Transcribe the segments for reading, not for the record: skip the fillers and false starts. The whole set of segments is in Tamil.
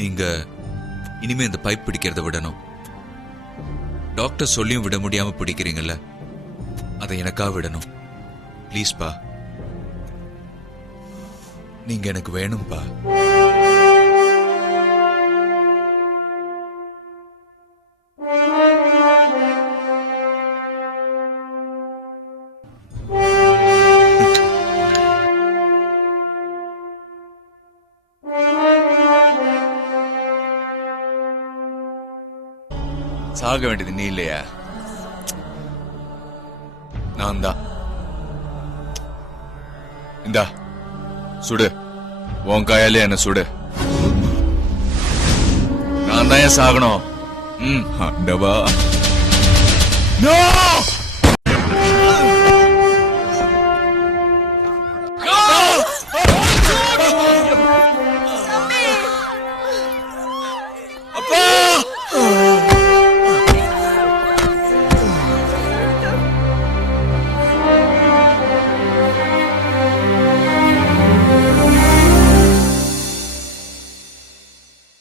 நீங்க இனிமே இந்த பைப் பிடிக்கிறத விடணும். டாக்டர் சொல்லியும் விட முடியாம பிடிக்கிறீங்கல்ல, அதை எனக்காக விடணும். ப்ளீஸ் பா, நீங்க எனக்கு வேணும்பா. சாக வேண்டியது நீ இல்லையா, நான் தான். இந்தா சுடு, உன் கையாலே என்ன சுடு. நான் தான் ஏன் சாகணும்? ஆண்டவா. No!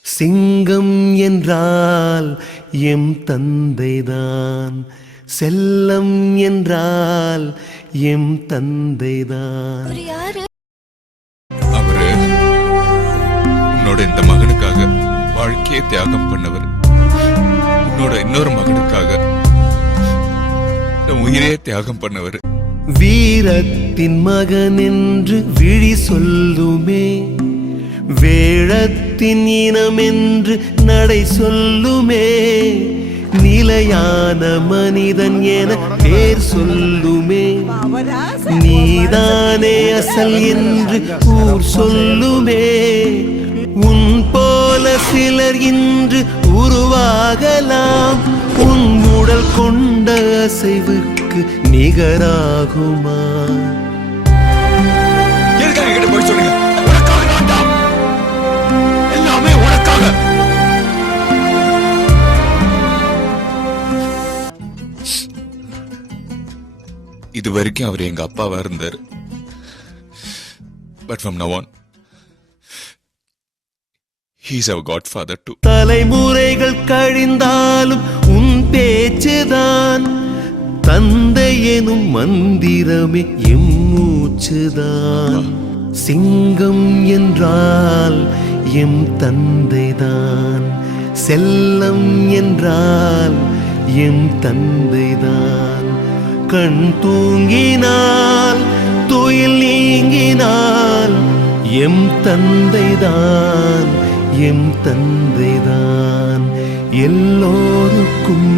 சிங்கம் என்றால் எம் தந்தைதான், செல்லம் என்றால் எம் தந்தைதான். அவரு உன்னோட இந்த மகனுக்காக வாழ்க்கையை தியாகம் பண்ணவர். உன்னோட இன்னொரு மகனுக்காக உயிரே தியாகம் பண்ணவர். வீரத்தின் மகன் என்று விழி சொல்லுமே, வேழத்தின் இனம் என்று நடை சொல்லுமே, நிலையான மனிதன் என பேர் சொல்லுமே, நீதானே அசல் என்று ஊர் சொல்லுமே. உன் போல சிலர் இன்று உருவாகலாம், உன் உடல் கொண்ட அசைவுக்கு நிகராகுமா? போய் சொல்லுங்க, எல்லாமே உனக்காக. இது வரைக்கும் அவர் எங்க அப்பாவா இருந்தார். But from now on he is our godfather too. தலைமுறைகள் கழிந்தாலும் உன் பேச்சுதான், தந்தை எனும் மந்திரமே எம் மூச்சுதான். சிங்கம் என்றால் எம் தந்தைதான், செல்லம் என்றால் எம் தந்தைதான். கண் தூங்கினால் துயில் நீங்கினால் எம் தந்தைதான், எம் தந்தைதான். எல்லோருக்கும்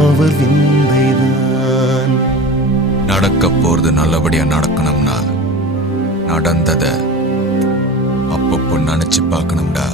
அவர் விந்தைதான். நடக்க போறது நல்லபடியா நடக்கணும்னா நடந்தத அப்பப்போ நினைச்சு பார்க்கணும்டா.